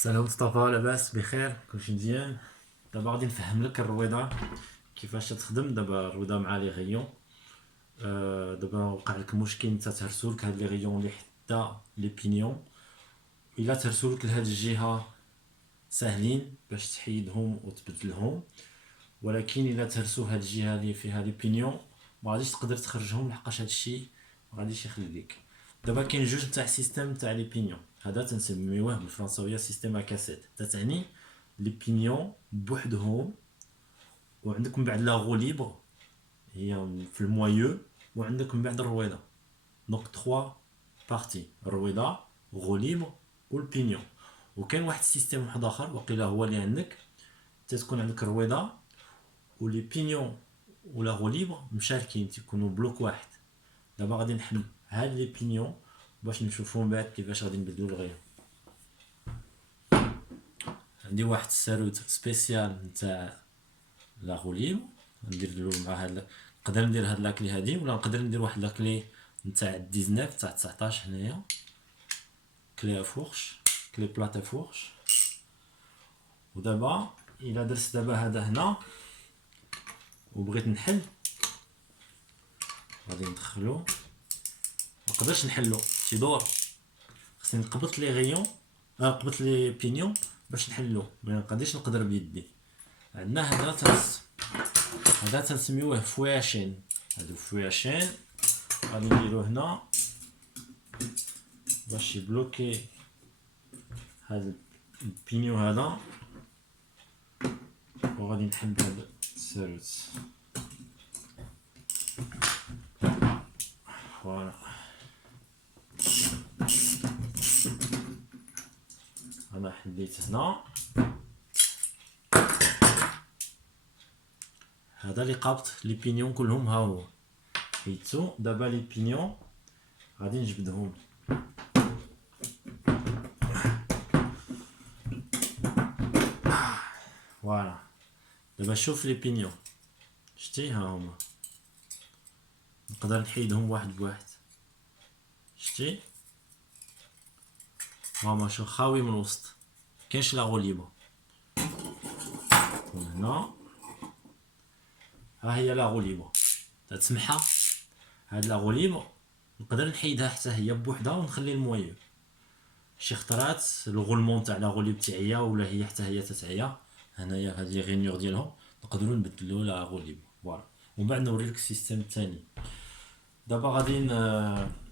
السلام مصطفى، لاباس بخير؟ كلشي مزيان؟ دابا غادي نفهم لك الرويضه كيفاش تخدم. دابا الرويضه مع لي غيون. دابا وقع لك مشكل، انت تهرسولك هاد لي غيون اللي حدا لي بينيون. الا تهرسولك لهاد الجهه ساهلين باش تحيدهم وتبدلهم، ولكن الا تهرسو هاد الجهه اللي فيها لي بينيون ما غاديش تقدر تخرجهم، لحقاش هادشي ما غاديش يخليك. دابا كاين جوج تاع سيستم تاع لي بينيون. هذا تنسميوه بالفرنساويه سيستم اكاسيت، تتعني لي بينيون بوحدهم، وعندك من بعد لا غو ليبر هي في الموايو، وعندك من بعد الرويضه. دونك 3 بارتي: الرويضه، غو ليبر والبينيون. وكاين واحد السيستم واحد اخر وقيلا هو اللي عندك، تتكون عندك الرويضه ولي بينيون ولا غو ليبر مشاركين، تيكونوا بلوك واحد. دابا غادي نحل هاد لي بينيون باش نشوفوا من بعد كيفاش غادي نبدلو الغيون. عندي واحد الساروت سبيسيال نتاع لا غو ليبر، ندير له مع هاد، نقدر ندير هاد لاكلي هادي، ولا نقدر ندير واحد لاكلي نتاع 19 تاع 19 هنايا، كلي فورش، كلي بلاط فورش. ودابا الا درت دابا هذا هنا وبغيت نحل، غادي ندخلو، مقدرش نحلو تيدور، خصني نقبط لي غيون، قبط لي بينيون باش نحلو، ما نقدر بيدي. عندنا هذا تنسميوه فواشين. هادو فواشين غادي نديرو هنا باش يبلوكي هاد البينيو هذا، وغادي نحل هاد الساروت. فوالا، انا حليت هنا. هذا اللي قابط لي بينيون كلهم، ها هو حيدتو. دابا لي بينيون غادي نجبدهم. فوالا، دابا شوف لي بينيون، شتي ها هما، نقدر نحيدهم واحد بواحد، شتي هما شو خاوي من الوسط، كاينش لا غو ليبر. هنا ها هي لا غو ليبر تتسمحها. هاد لا غو ليبر نقدر نحيدها حتى هي بوحدها ونخلي المويو. شي خطرات الغولمون تاع لا غو ليبر تاعيا ولا هي حتى هي تتعيا، هنايا هاد لي غينيور ديالهم نقدروا نبدلو لا غو ليبر. فوالا، ومن بعد نوريلك السيستم الثاني. دابا غادي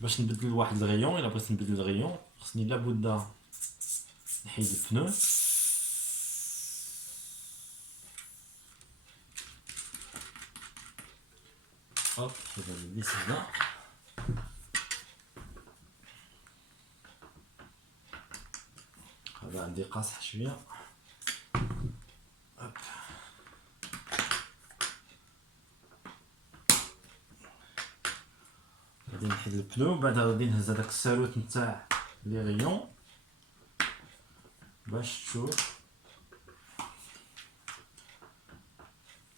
باش نبدل واحد الغيون، الا بغيت نبدل الغيون خصني لابد نحيد البنو. هوب، هذا البيس هنا، هذا عندي قاصح شويه. هوب، غادي نحيد البنو، بعد غادي نهز هذاك الساروت نتاع لي غيون باش تشوف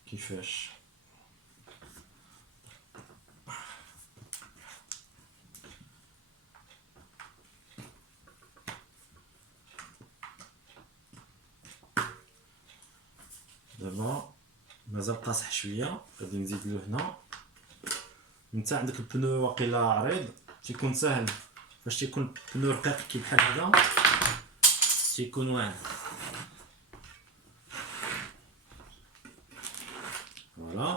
كيفاش. دابا مازال قاصح شويه، غادي نزيد له هنا. نتا عندك البنو واقيلا عريض تيكون ساهل، فاش تيكون البنو رقيق كي بحال هذا تيكون واعر. فوالا،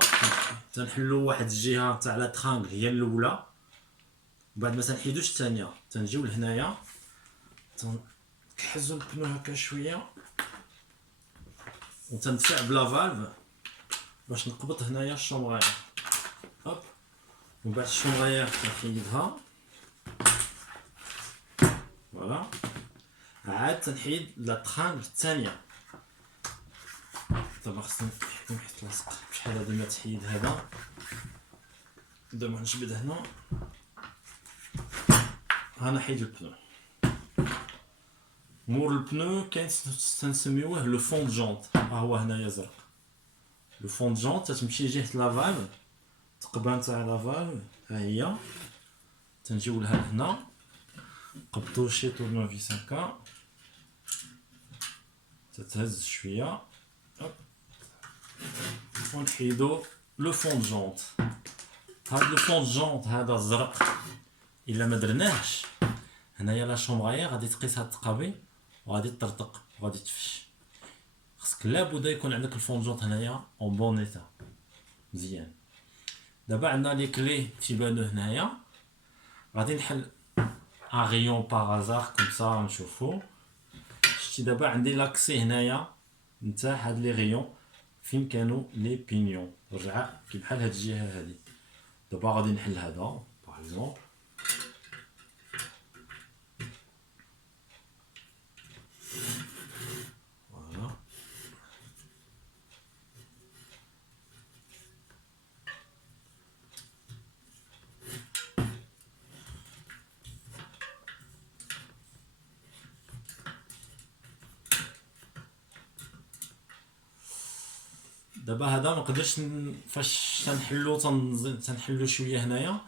تنحلو واحد الجهه تاع لا ترانغل هي الاولى، وبعد ما تنحيدوش الثانيه تنجيو لهنايا، تنكحزو البنو هكا شويه وتندفع بلا فالف باش نقبط هنايا الشومغاير. هوب، ومن بعد الشومغاير تنحيدها. فوالا، عاد تنحيد لا ترانغل الثانيه. دابا خصني نحيد لاصق بشحال هذا ما تحيد هذا. دابا نجبد هنا، ها نحيد البنو. مور البنو كاين تنسميوه لو فون جونط، ها هو هنايا زرق. لو فون جونط تتمشي جهه لا فالف، التقبان تاع لا فالف ها هي، تنجيو لها لهنا، نقبطو شي طورنوفيس هكا تتهز شويه ونحيدو لو فون جونط. هاد لو فون جونط هذا الزرق الا ما درناهش هنايا لا شومغايا غادي تقيس هاد التقابي وغادي تطرطق وغادي تفش. خصك لابد يكون عندك الفون جونط هنايا اون بون ايتا مزيان. دابا عندنا لي كلي تيبانو هنايا غادي نحل ان غيون باغ ازار كوم سا نشوفو. شتي دابا عندي لاكسي هنايا نتاع هاد لي غيون فين كانوا لي بينيون رجع كي بحال هاد الجهه هادي. دابا غادي نحل هذا باغ اكزومبل فوالا. دابا هذا ما نقدرش فاش تنحلو شويه هنايا.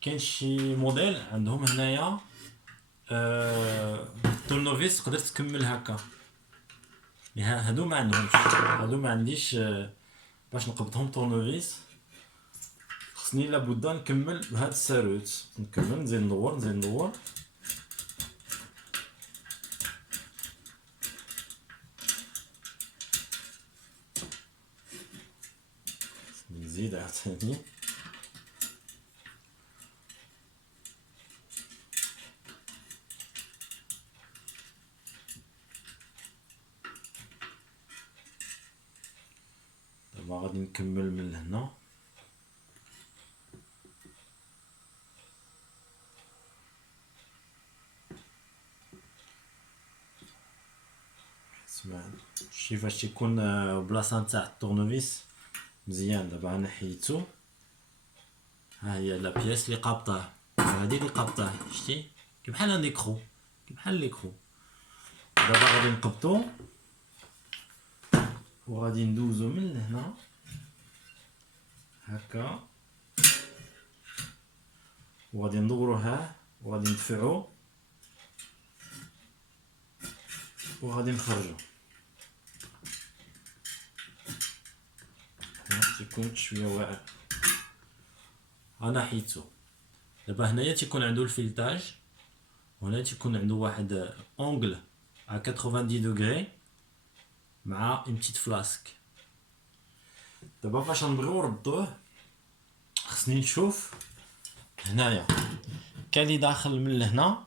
كاين شي موديل عندهم هنايا التورنوفيس تقدر تكمل هكا. هادو ما عندهمش، هادو ما عنديش. باش نقبضهم تورنوفيس خصني لابد نكمل بهاد الساروت. نكمل نزيد ندور نزيد ندور نزيد عاوتاني. دابا غادي نكمل من هنا. اسمع شي فاش تيكون بلاصه نتاع الطورنوفيس مزيان. دابا انا حيدتو، ها هي لا بياس اللي قابطاه، هادي اللي قابطاه شتي كي بحال ان ليكرو، كي بحال ليكرو. دابا غادي نقبطو وغادي ندوزو من هنا هكا وغادي ندوروها وغادي ندفعو وغادي نخرجو. تيكون شويه واعر. انا حيدتو. دابا هنايا تيكون عنده الفيلتاج وهنا تيكون عنده واحد اونغل ا 90 دوغري مع اون بتيت فلاسك. دابا فاش نبغيو نردوه خصني نشوف هنايا كاين اللي داخل من لهنا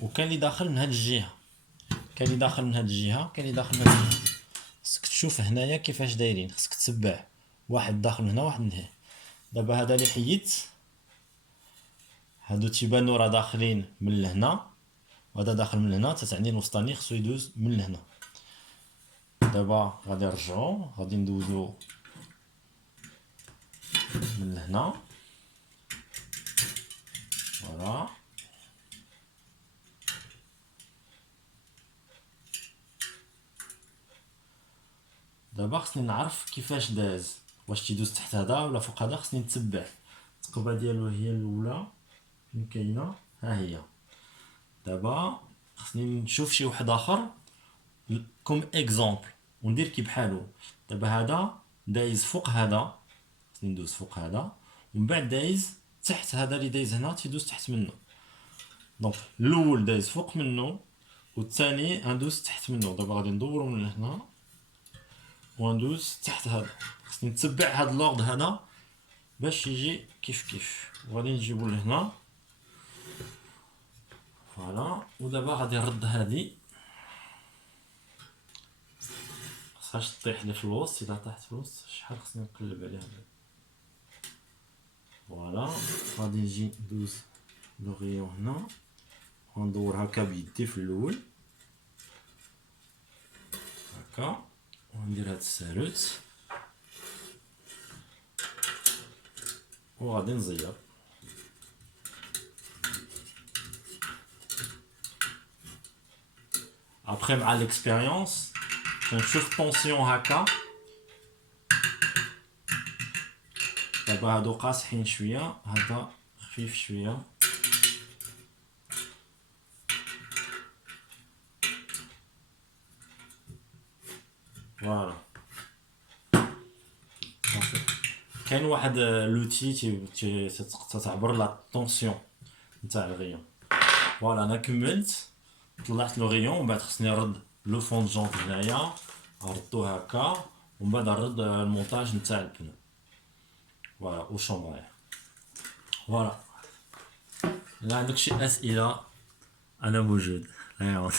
وكاين اللي داخل من هاد الجهه، كاين اللي داخل من هاد الجهه كاين اللي داخل من هاد الجهه. خصك تشوف هنايا كيفاش دايرين، خصك تتبع واحد داخل من هنا واحد من هنا. دابا هذا اللي حيدت هادو تيبانو راه داخلين من لهنا وهذا داخل من هنا، تتعني الوسطاني خصو يدوز من لهنا. دابا غادي نرجعو غادي ندوزو من لهنا فوالا. دابا خصني نعرف كيفاش داز، واش تيدوز تحت هذا ولا فوق هذا. خصني نتبع التقبه ديالو هي الاولى فين كاينه، ها هي. دابا خصني نشوف شي واحد اخر كوم اكزومبل وندير كي بحالو. دابا هذا دايز فوق هذا، خصني ندوز فوق هذا ومن بعد دايز تحت هذا اللي دايز هنا تيدوز تحت منه. دونك الاول دايز فوق منه والثاني غندوز تحت منه. دابا غادي ندورو من هنا وندوز تحت هذا. خصني نتبع هذا اللورد هذا باش يجي كيف كيف. وغادي نجيبو لهنا فوالا. ودابا غادي نرد هذه خصهاش طيح لي في الوسط. الا طاحت في الوسط شحال خصني نقلب عليها فوالا. غادي نجي ندوز لو غيون هنا وندور هكا بيدي في الاول هكا وندير هاد الساروت وغادي نزير. ابخي مع ليكسبيريونس كنشوف طونسيون هكا. دابا هادو قاصحين شويه هذا خفيف شويه. فوالا. كاين واحد لوتي تعبر لا طونسيون نتاع الغيون. فوالا انا كملت طلعت لو غيون ومن بعد خصني نرد لو فون جونت هنايا نردو هكا ومن بعد نرد المونتاج نتاع البنو. فوالا وشومبرير. فوالا. لا عندك شي اسئله انا موجود. ايوا